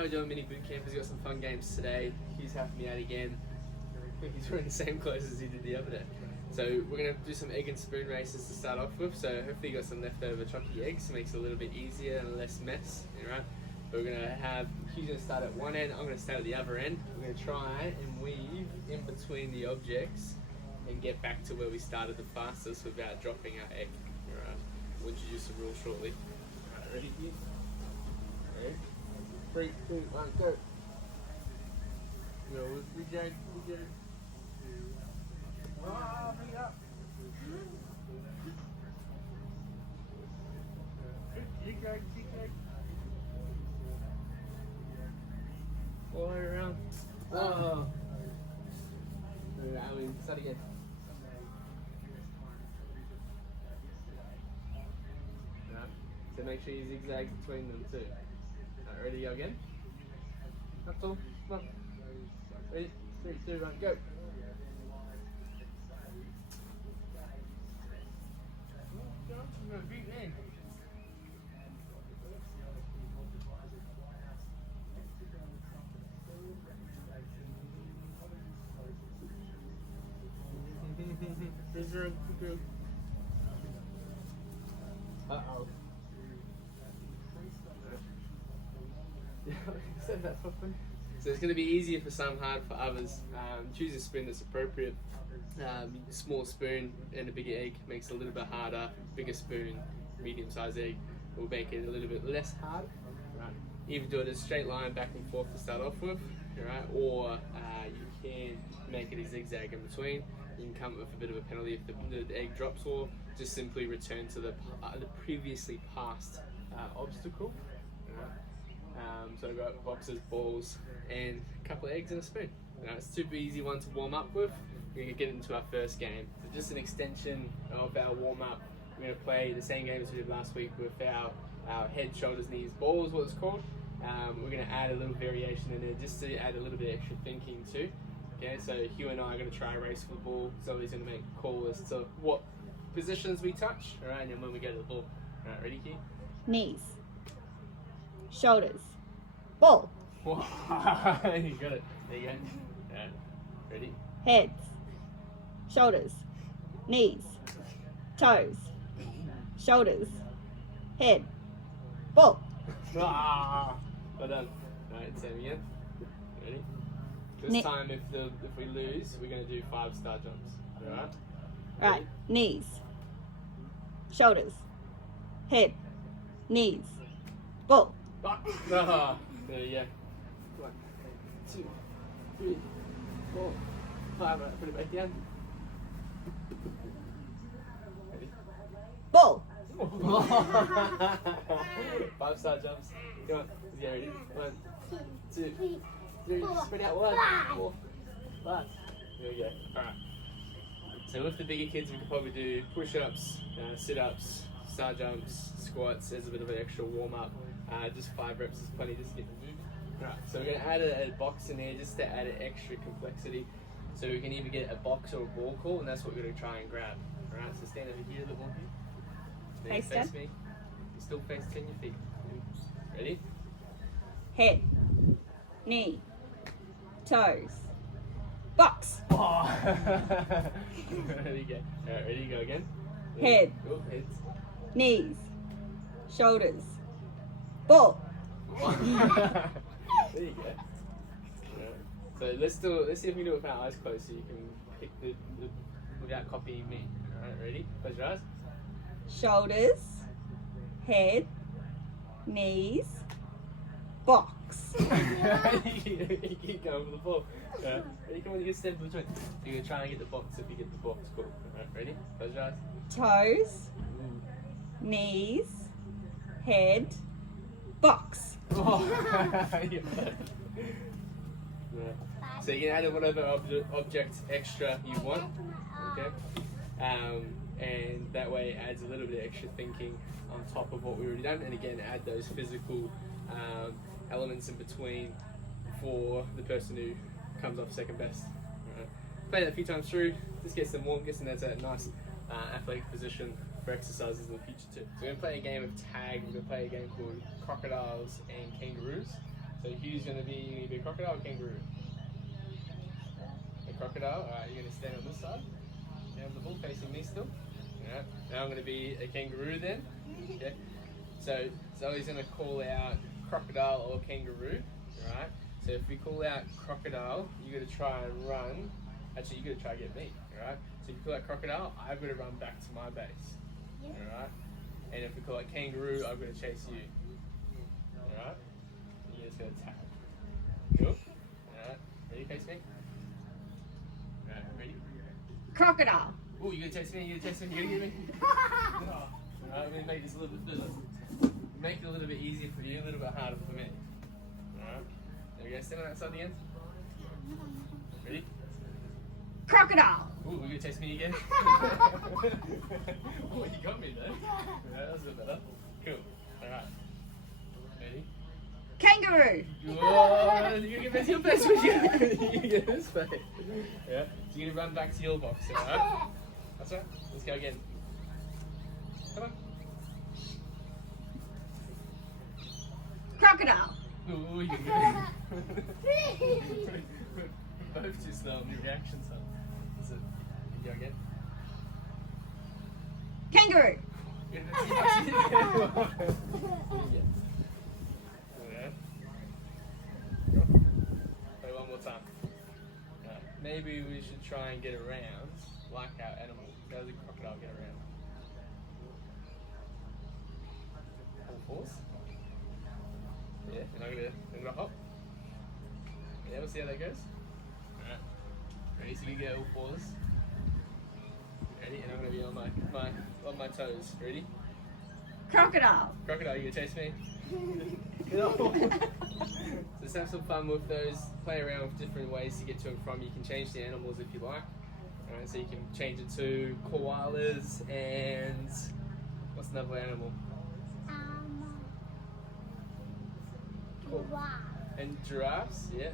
How we doing, mini boot campers? Got some fun games today. Hugh's helping me out again. He's wearing the same clothes as he did the other day. So we're going to do some egg and spoon races to start off with. So hopefully you got some leftover chalky eggs. It makes it a little bit easier and less mess. Alright. We're going to have Hugh's going to start at one end. I'm going to start at the other end. We're going to try and weave in between the objects and get back to where we started the fastest without dropping our egg. Alright. We'll introduce the rules shortly. Alright, ready, Hugh? Ready? 3, 2, 1, go. Go with me, Jake. Oh, bring it up. Zigzag. All the way around. Oh. Start again. Right. So make sure you zigzag between them too. Right, ready, go again? That's all. Come on. Ready? 3, 2, 1, go. I'm gonna beat in. Uh-oh. Said that properly. So it's going to be easier for some, hard for others. Choose a spoon that's appropriate. Small spoon and a bigger egg makes it a little bit harder. Bigger spoon, medium-sized egg will make it a little bit less hard. Right. Either do it a straight line back and forth to start off with, right? Or you can make it a zigzag in between. You can come up with a bit of a penalty if the egg drops, or just simply return to the previously passed obstacle. Right. So I've got boxes, balls, and a couple of eggs and a spoon. It's a super easy one to warm up with. We're going to get into our first game. So just an extension of our warm up. We're going to play the same game as we did last week with our head, shoulders, knees, balls, what it's called. We're going to add a little variation in there just to add a little bit extra thinking too. Okay, so Hugh and I are going to try a race for the ball. Somebody's going to make a call as to what positions we touch, all right, and then when we go to the ball. All right, ready, Hugh? Knees, shoulders, ball. You got it. There you go. All right, ready? Heads, shoulders, knees, toes, shoulders, head, ball. Well done. All right, same again. Ready? This time, if we lose, we're going to do 5-star jumps. All right? Right. Knees, shoulders, head, knees, ball. There you go. 1, 2, 3, 4, 5. Right, put it back down. Ready? Ball. 5-star jumps. Come on. Let's get ready. 1, 2, 3. Spread out. 1, 4, 5. There we go. Alright. So with the bigger kids, we could probably do push-ups, sit-ups, star jumps, squats as a bit of an extra warm-up. Just 5 reps is plenty just to get the movement. Alright, so we're going to add a box in there just to add an extra complexity. So we can either get a box or a ball call, and that's what we're going to try and grab. Alright, so stand over here a little bit more. Then face me. You still face 10 your feet. Ready? Head, knee, toes, box. Oh. Ready, go. Alright, ready, go again. Head, Heads. knees, shoulders, ball. There you go. Alright. So let's see if we can do it with our eyes closed, so you can pick the without copying me. Alright, ready? Close your eyes. Shoulders, head, knees, box. You keep going for the ball. Ready? Come on, you get step in between. You're going to try and get the box if you get the box. Cool. Alright, ready? Close your eyes. Toes, knees, head, box. Oh. Yeah. So you can add whatever object extra you want. Okay? And that way it adds a little bit of extra thinking on top of what we've already done, and again add those physical elements in between for the person who comes off second best. Right. Play that a few times through, just get some warm, get some that's a nice athletic position for exercises in the future too. So we're going to play a game of tag. We're going to play a game called Crocodiles and Kangaroos. So Hugh's going to be a crocodile or kangaroo? A crocodile. Alright, you're going to stand on this side. Down the bull facing me still. Alright, now I'm going to be a kangaroo then. Okay. So Zoe's going to call out crocodile or kangaroo. Alright. So if we call out crocodile, you got to try and run. Actually, you got to try and get me. Alright. So if you call out crocodile, I've got to run back to my base. Alright. And if we call it kangaroo, I've got to chase you. Alright. You're just going to attack. Cool. Alright. Ready, face me? Alright, ready? Crocodile. Oh, you're going to chase me, you're going to chase me, you're going to get me? Alright, I'm going to make this a little bit make it a little bit easier for you, a little bit harder for me. Alright. There we go, stand on that side again. Ready? Crocodile. Ooh, you're going to chase me again? Oh, you got me though. Yeah, that was a bit better. Cool. Alright. Ready? Kangaroo. Whoa, you get your best one. You get this way. Yeah. So you're gonna run back to your box, alright? That's right. Let's go again. Come on. Crocodile. Ooh, you get it. Both just your reactions are. That's it. You go again. Kangaroo. Wait, one more time. Maybe we should try and get around like our animal. How does a crocodile get around? All fours? Yeah, and I'm gonna hop. Yeah, we'll see how that goes. Alright. Ready? So we get all fours. Ready? And I'm gonna be on my toes. Ready? Crocodile. Crocodile, you gonna chase me? No. So let's have some fun with those. Play around with different ways to get to and from. You can change the animals if you like. Alright, so you can change it to koalas and what's another animal? And giraffes, yeah.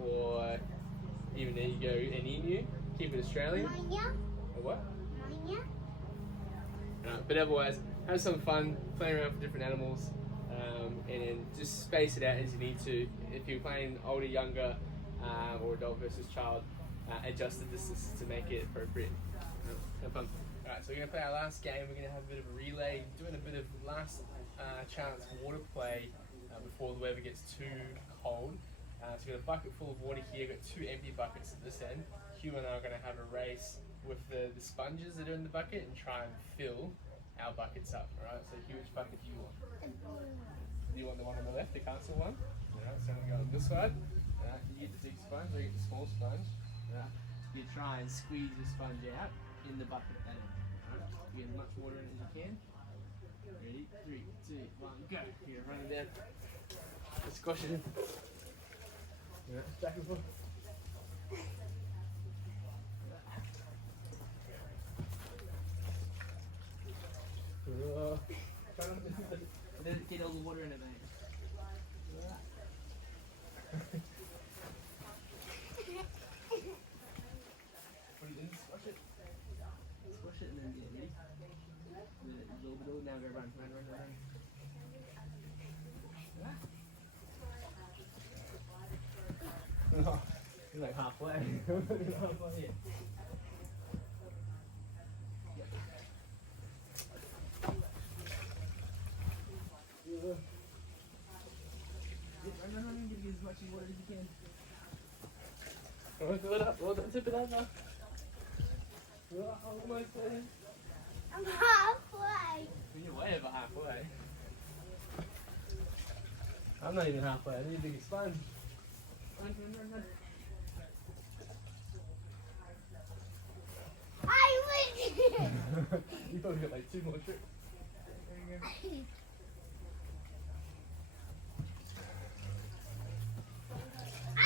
Or even there you go, an emu. Keep it Australian. A what? But otherwise, have some fun, play around with different animals, and then just space it out as you need to. If you're playing older, younger, or adult versus child, adjust the distance to make it appropriate. Have fun. Alright, so we're going to play our last game. We're going to have a bit of a relay, doing a bit of last chance water play before the weather gets too cold. So we've got a bucket full of water here, we've got two empty buckets at this end. Hugh and I are going to have a race with the sponges that are in the bucket and try and fill our buckets up. Alright, so Hugh, which bucket do you want? Do you want the one on the left, the castle one? Alright, so I'm going to go on this side. Alright, you get the big sponge, I get the small sponge. Alright, you try and squeeze the sponge out in the bucket at that end. Alright, get as much water in as you can. Ready? 3, 2, 1, go! Here, run it down. Let's squash it in. Alright, back and forth. Get all the water in it, mate. Put it in, squash it. Squash it and then get ready. Now go run. Oh, you're like halfway. Halfway here. Run, get as much water as you can. Oh, fill it up. Well, don't tip it over. Almost there. I'm halfway. You're way over halfway. I'm not even halfway. I need a big sponge. Run. I win! You probably got like 2 more trips. There you go. I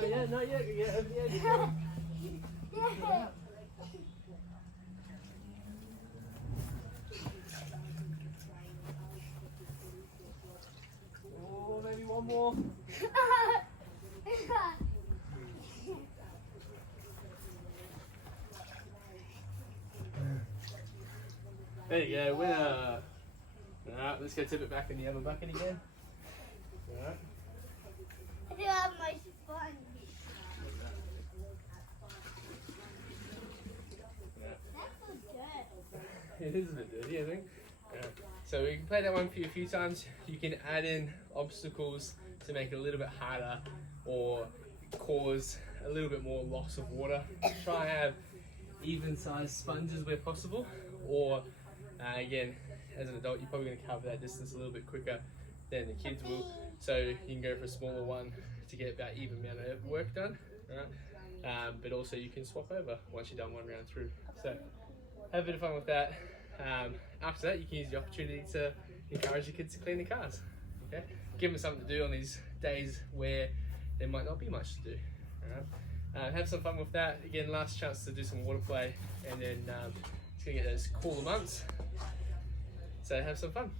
win! Not yet. Get over the edge. Oh, maybe one more. There you go, winner. Alright, let's go tip it back in the other bucket again. Alright. It is a bit dirty, I think. Yeah. So we can play that one for you a few times. You can add in obstacles to make it a little bit harder or cause a little bit more loss of water. Try and have even sized sponges where possible, or again, as an adult, you're probably going to cover that distance a little bit quicker than the kids will. So you can go for a smaller one to get about even amount of work done. Right? But also you can swap over once you've done one round through. So have a bit of fun with that. After that, you can use the opportunity to encourage your kids to clean the cars. Okay? Give them something to do on these days where there might not be much to do. Alright? Have some fun with that. Again, last chance to do some water play, and then it's going to get those cooler months. So have some fun.